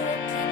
Take